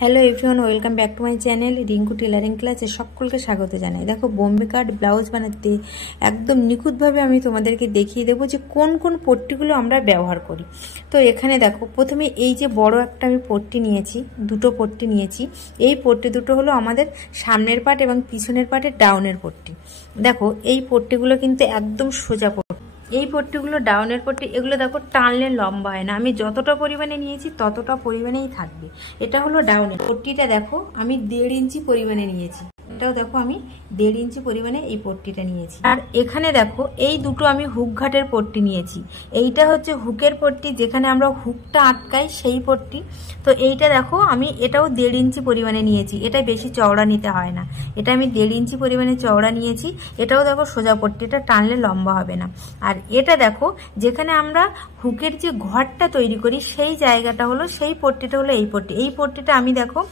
Hello everyone, welcome back to my channel Rinku tailoring ক্লাসে সকলকে স্বাগত জানাই। দেখো, বোম্বে কাট ব্লাউজ বানাতে একদম নিখুঁতভাবে আমি তোমাদেরকে দেখিয়ে দেবো যে কোন কোন পট্টিগুলো আমরা ব্যবহার করি। তো এখানে দেখো, প্রথমে এই যে বড় একটা আমি পট্টি নিয়েছি, দুটো পট্টি নিয়েছি। এই পট্টি দুটো হলো আমাদের সামনের পার্ট এবং পিছনের পার্টের ডাউনের পট্টি। দেখো, এই পট্টিগুলো কিন্তু একদম সোজা পট্টি। এই পট্টিগুলো ডাউনের পট্টি, এগুলো দেখো টানলে লম্বা হয় না। আমি যতটা পরিমাণে নিয়েছি ততটা পরিমাণেই থাকবে। এটা হলো ডাউনের পট্টিটা। দেখো, আমি 1.5 ইঞ্চি পরিমাণে নিয়েছি। এটাও দেখো, আমি 1.5 ইঞ্চি পরিমাণে এই পট্টিটা নিয়েছি। আর এখানে দেখো, এই দুটো আমি হুক ঘাটের পট্টি নিয়েছি। এইটা হচ্ছে হুকের পট্টি, যেখানে আমরা হুকটা আটকাই সেই পট্টি। তো এইটা দেখো, আমি এটাও 1.5 ইঞ্চি পরিমাণে নিয়েছি। এটা বেশি চওড়া নিতে হয় না, এটা আমি 1.5 ইঞ্চি পরিমাণে চওড়া নিয়েছি। এটাও দেখো সোজা পট্টি, এটা টানলে লম্বা হবে না। আর এটা দেখো, যেখানে আমরা হুকের যে ঘরটা তৈরি করি সেই জায়গাটা হলো, সেই পট্টিটা হলো এই পট্টি। এই পট্টিটা আমি দেখো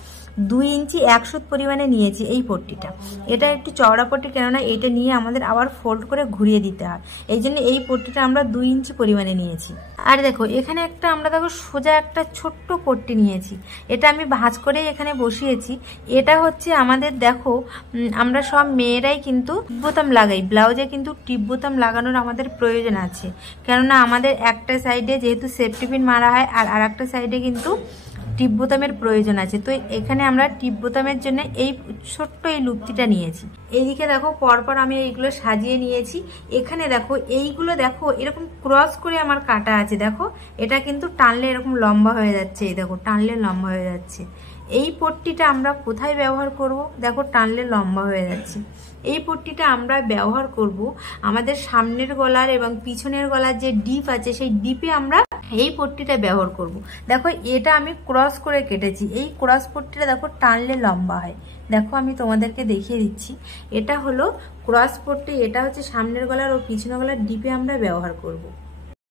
2 ইঞ্চি 1 সুত পরিমাণে নিয়েছি এই পট্টিটা। এটা একটু চওড়া পট্টি, কেননা এটা নিয়ে আমাদের আবার ফোল্ড করে ঘুরিয়ে দিতে হয়। এই জন্য এই পট্টিটা আমরা 2 ইঞ্চি পরিমাণে নিয়েছি। আর দেখো, এখানে একটা আমরা দেখো সোজা একটা ছোট্ট পট্টি নিয়েছি। এটা আমি ভাঁজ করে এখানে বসিয়েছি। এটা হচ্ছে আমাদের, দেখো আমরা সব মেয়েরাই কিন্তু বোতাম লাগাই, ব্লাউজে কিন্তু টিপ বোতাম লাগানোর আমাদের প্রয়োজন আছে। কেননা আমাদের একটা সাইডে যেহেতু সেফটি পিন মারা হয়, আর আরেকটা সাইডে কিন্তু টিপ বোতামের প্রয়োজন আছে। তো এখানে আমরা টিপ বোতামের জন্য এই ছোট্ট এই লুপ্তিটা নিয়েছি। এইদিকে দেখো, পরপর আমি এইগুলো সাজিয়ে নিয়েছি। এখানে দেখো, এইগুলো দেখো এরকম ক্রস করে আমার কাটা আছে। দেখো, এটা কিন্তু টানলে এরকম লম্বা হয়ে যাচ্ছে। এই দেখো, টানলে লম্বা হয়ে যাচ্ছে। এই পট্টিটা আমরা কোথায় ব্যবহার করব? দেখো, টানলে লম্বা হয়ে যাচ্ছে। এই পট্টিটা আমরা ব্যবহার করব আমাদের সামনের গলার এবং পিছনের গলার যে ডিপ আছে, সেই ডিপে আমরা এই পট্টিটা ব্যবহার করব। দেখো, এটা আমি ক্রস করে কেটেছি। এই ক্রস পট্টিটা দেখো টানলে লম্বা হয়। দেখো, আমি তোমাদেরকে দেখিয়ে দিচ্ছি। এটা হলো ক্রস পট্টি, এটা হচ্ছে সামনের গলার ও পিছনের গলার ডিপে আমরা ব্যবহার করব।